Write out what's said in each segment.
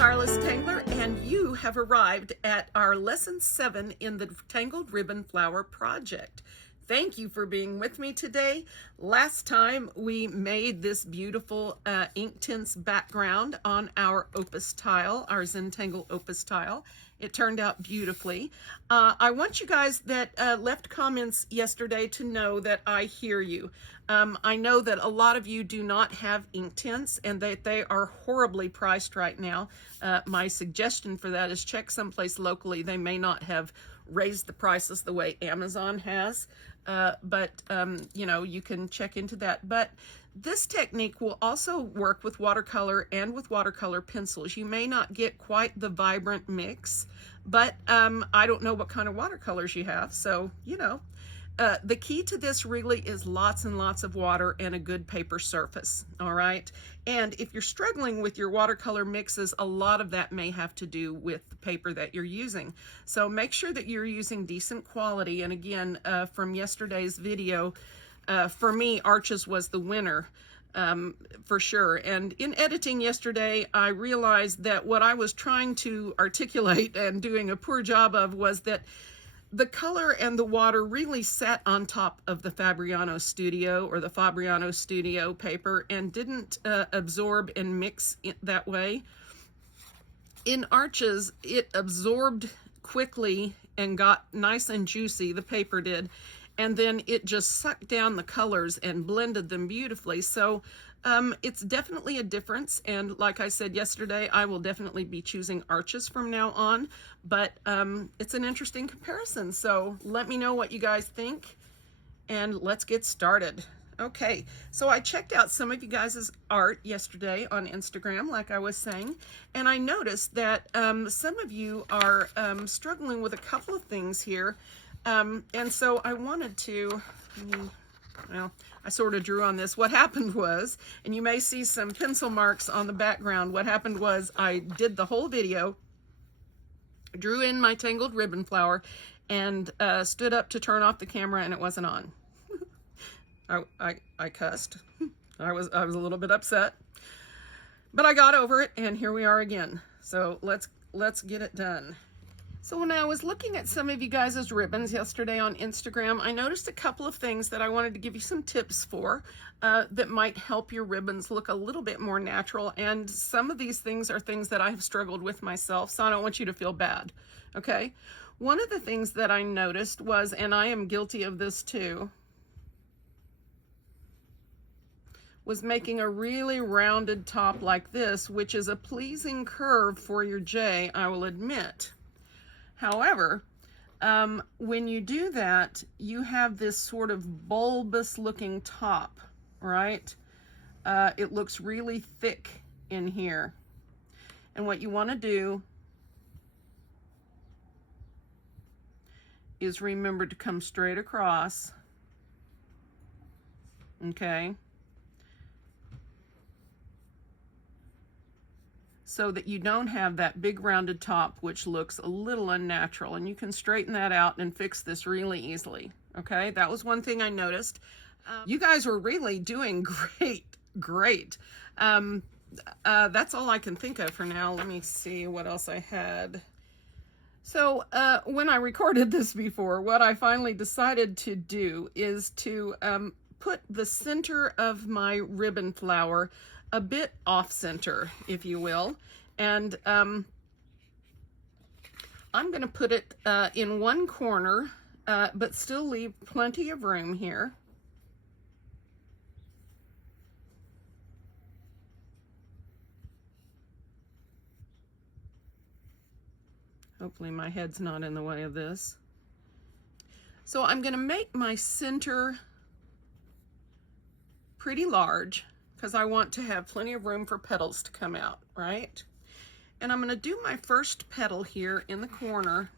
Tireless Tangler, and you have arrived at our lesson 7 in the Tangled Ribbon Flower project. Thank you for being with me today. Last time we made this beautiful Inktense background on our opus tile, our Zentangle opus tile. It turned out beautifully. I want you guys that left comments yesterday to know that I hear you. I know that a lot of you do not have Inktense and that they are horribly priced right now. My suggestion for that is check someplace locally. They may not have raised the prices the way Amazon has, but you know, you can check into that. But this technique will also work with watercolor and with watercolor pencils. You may not get quite the vibrant mix, but I don't know what kind of watercolors you have, so you know. The key to this really is lots and lots of water and a good paper surface, all right? And if you're struggling with your watercolor mixes, a lot of that may have to do with the paper that you're using. So make sure that you're using decent quality. And again, from yesterday's video, for me, Arches was the winner. For sure. And in editing yesterday, I realized that what I was trying to articulate and doing a poor job of was that the color and the water really sat on top of the Fabriano Studio or the Fabriano Studio paper and didn't absorb and mix it that way. In Arches, it absorbed quickly and got nice and juicy, the paper did, and then it just sucked down the colors and blended them beautifully. So it's definitely a difference, and like I said yesterday, I will definitely be choosing Arches from now on, but it's an interesting comparison. So let me know what you guys think, and let's get started. Okay, so I checked out some of you guys' art yesterday on Instagram, like I was saying, and I noticed that some of you are struggling with a couple of things here. And so I wanted to, well, I sort of drew on this. What happened was, and you may see some pencil marks on the background, what happened was I did the whole video, drew in my Tangled Ribbon Flower, and stood up to turn off the camera and it wasn't on. I cussed. I was a little bit upset, but I got over it and here we are again. So let's get it done. So when I was looking at some of you guys' ribbons yesterday on Instagram, I noticed a couple of things that I wanted to give you some tips for that might help your ribbons look a little bit more natural. And some of these things are things that I have struggled with myself, so I don't want you to feel bad, okay? One of the things that I noticed was, and I am guilty of this too, was making a really rounded top like this, which is a pleasing curve for your J, I will admit. However, when you do that, you have this sort of bulbous looking top, right? It looks really thick in here. And what you want to do is remember to come straight across, okay? So that you don't have that big rounded top, which looks a little unnatural, and you can straighten that out and fix this really easily. Okay, that was one thing I noticed. You guys were really doing great. That's all I can think of for now. Let me see what else I had. So when I recorded this before, what I finally decided to do is to put the center of my ribbon flower a bit off center, if you will, and I'm going to put it in one corner, but still leave plenty of room here. Hopefully my head's not in the way of this. So I'm going to make my center pretty large, because I want to have plenty of room for petals to come out, right? And I'm going to do my first petal here in the corner,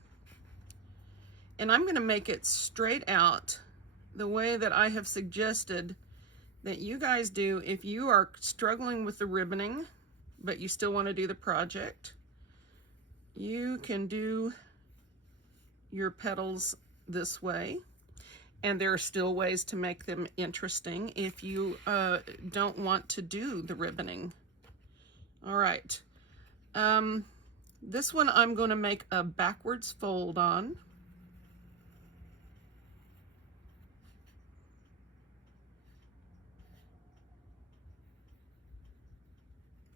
and I'm going to make it straight out the way that I have suggested that you guys do if you are struggling with the ribboning, but you still want to do the project. You can do your petals this way. And there are still ways to make them interesting if you don't want to do the ribboning. All right, This one I'm going to make a backwards fold on.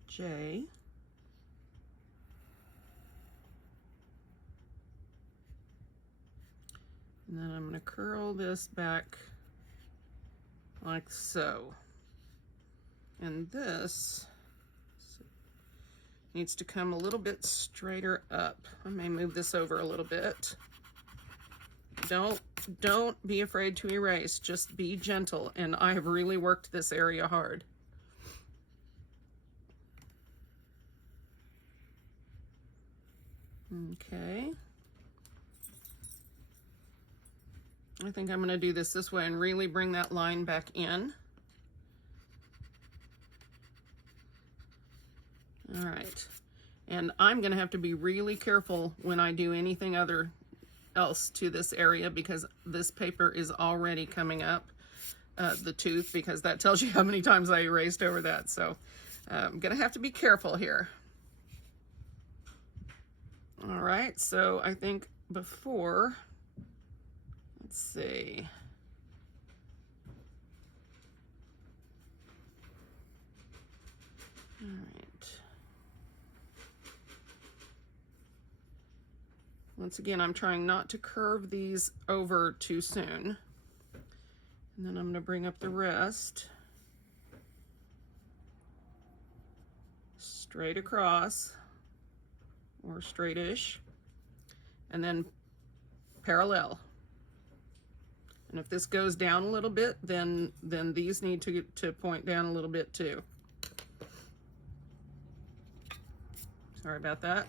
J. And then I'm going to curl this back like so. And this needs to come a little bit straighter up. I may move this over a little bit. Don't be afraid to erase, just be gentle. And I have really worked this area hard. Okay. I think I'm going to do this way and really bring that line back in. All right. And I'm going to have to be really careful when I do anything else to this area, because this paper is already coming up, the tooth, because that tells you how many times I erased over that. So I'm going to have to be careful here. All right, so I think before, let's see. All right. Once again, I'm trying not to curve these over too soon. And then I'm going to bring up the rest. Straight across, or straightish, and then parallel. And if this goes down a little bit, then these need to point down a little bit too. Sorry about that.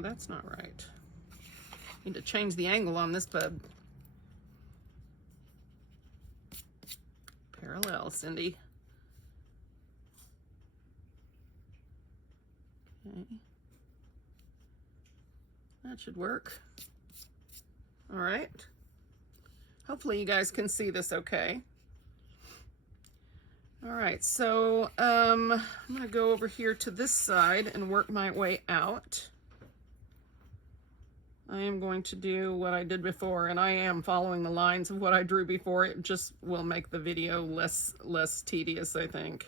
That's not right. Need to change the angle on this bud. Parallel, Cindy. Okay. That should work. All right. Hopefully you guys can see this okay. All right, so I'm gonna go over here to this side and work my way out. I am going to do what I did before, and I am following the lines of what I drew before. It just will make the video less tedious, I think.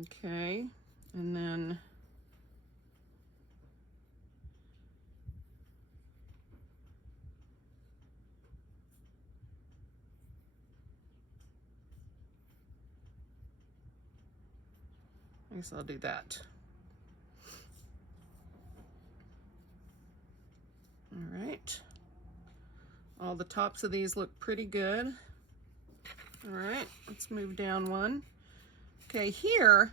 Okay, and then I guess I'll do that. All right. All the tops of these look pretty good. All right, let's move down one. Okay, here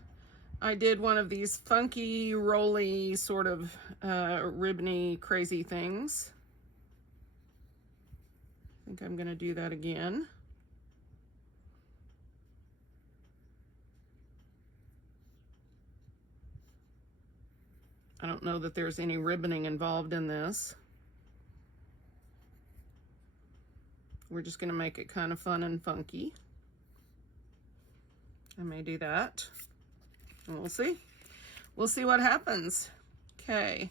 I did one of these funky, rolly, sort of ribbony, crazy things. I think I'm gonna do that again. I don't know that there's any ribboning involved in this. We're just gonna make it kind of fun and funky. I may do that, and we'll see. We'll see what happens. Okay,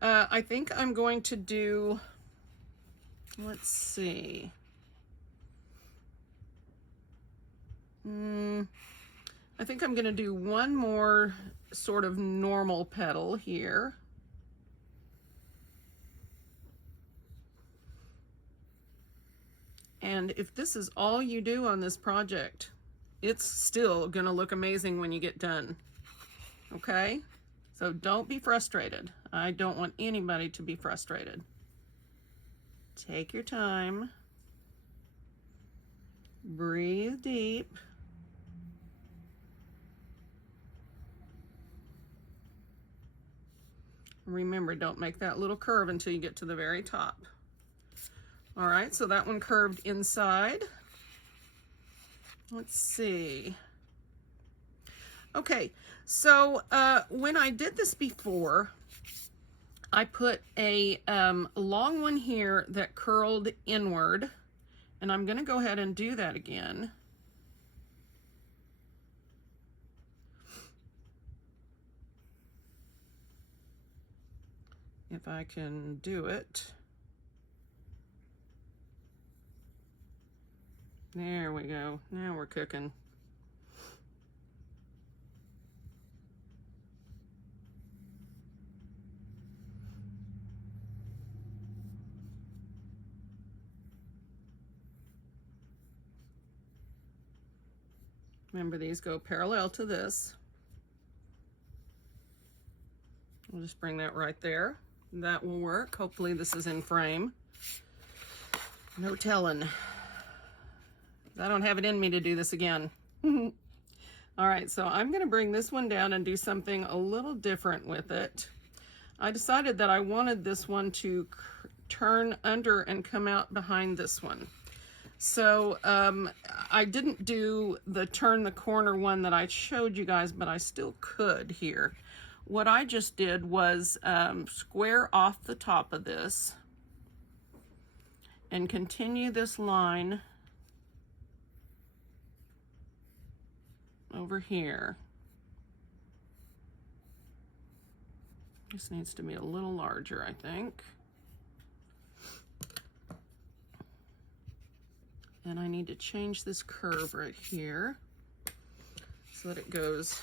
I think I'm going to do, let's see. I think I'm gonna do one more sort of normal petal here. And if this is all you do on this project, it's still gonna look amazing when you get done, okay? So don't be frustrated. I don't want anybody to be frustrated. Take your time. Breathe deep. Remember, don't make that little curve until you get to the very top. All right, so that one curved inside. Let's see. Okay, so when I did this before, I put a long one here that curled inward, and I'm going to go ahead and do that again. If I can do it. There we go. Now we're cooking. Remember, these go parallel to this. We'll just bring that right there. That will work. Hopefully this is in frame. No telling. I don't have it in me to do this again. All right, so I'm going to bring this one down and do something a little different with it. I decided that I wanted this one to turn under and come out behind this one. So I didn't do the turn the corner one that I showed you guys, but I still could here. What I just did was square off the top of this and continue this line over here. This needs to be a little larger, I think. And I need to change this curve right here so that it goes.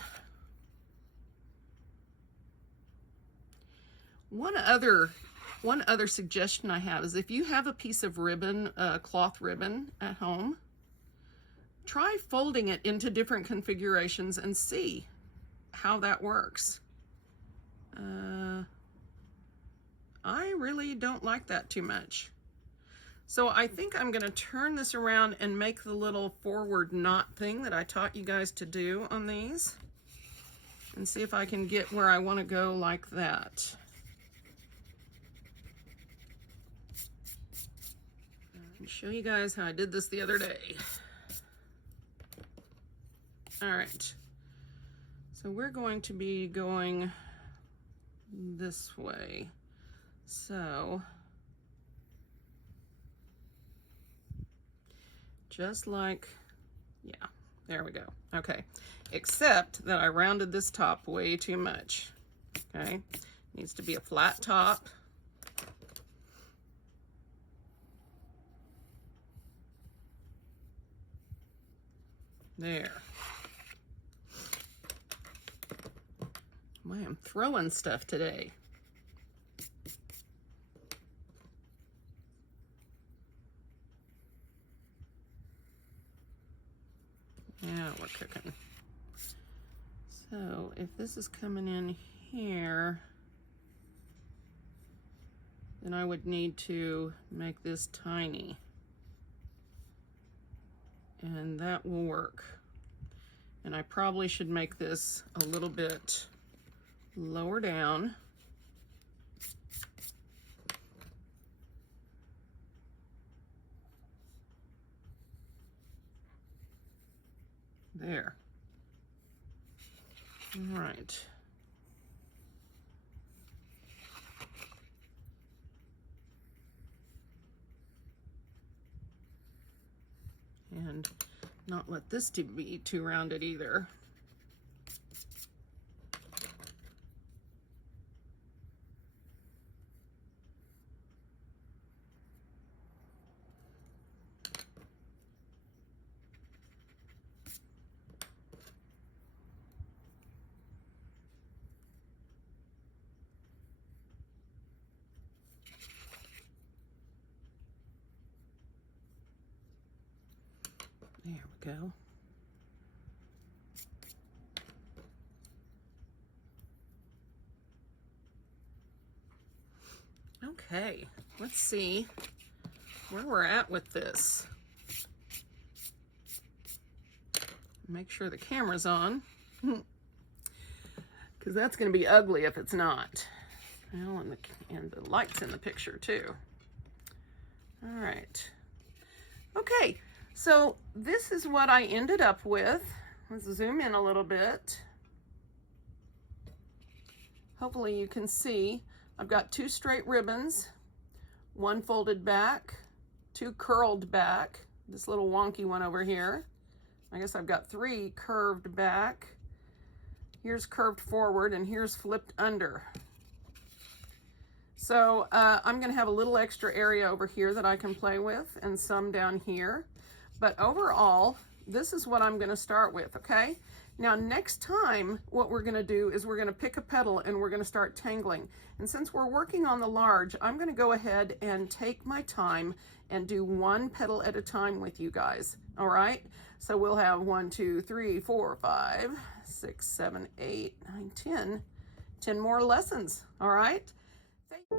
One other suggestion I have is if you have a piece of ribbon, cloth ribbon at home, try folding it into different configurations and see how that works. I really don't like that too much. So I think I'm going to turn this around and make the little forward knot thing that I taught you guys to do on these, and see if I can get where I want to go like that. I'll show you guys how I did this the other day. All right, so we're going to be going this way. So just like, yeah, there we go. Okay, except that I rounded this top way too much. Okay, needs to be a flat top. There. Boy, I'm throwing stuff today. Yeah, we're cooking. So if this is coming in here, then I would need to make this tiny. And that will work. And I probably should make this a little bit lower down. There. All right. And not let this be too rounded either. There we go. Okay, let's see where we're at with this. Make sure the camera's on, because that's going to be ugly if it's not. Well, and the light's in the picture too. All right. Okay, so this is what I ended up with. Let's zoom in a little bit. hopefully you can see, I've got 2 straight ribbons, 1 folded back, 2 curled back, this little wonky one over here. I guess I've got 3 curved back. Here's curved forward and here's flipped under. So I'm going to have a little extra area over here that I can play with and some down here. But overall, this is what I'm going to start with, okay? Now next time, what we're going to do is we're going to pick a petal and we're going to start tangling. And since we're working on the large, I'm going to go ahead and take my time and do 1 petal at a time with you guys, all right? So we'll have 1, 2, 3, 4, 5, 6, 7, 8, 9, 10 more lessons, all right? Thank you.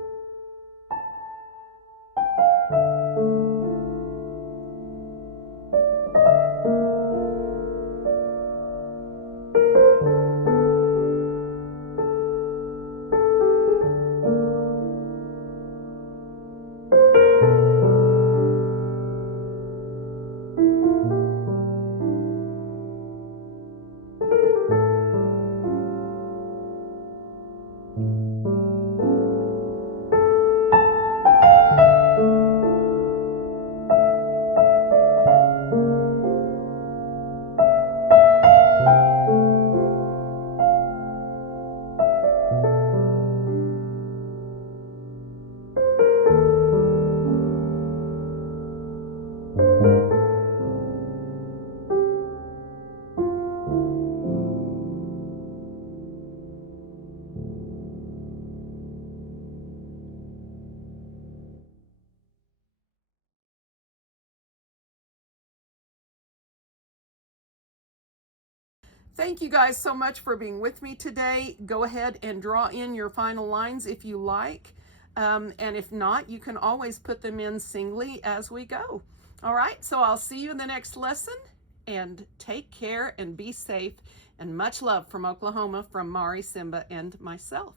Thank you guys so much for being with me today. Go ahead and draw in your final lines if you like. And if not, you can always put them in singly as we go. All right, so I'll see you in the next lesson, and take care and be safe, and much love from Oklahoma from Mari, Simba, and myself.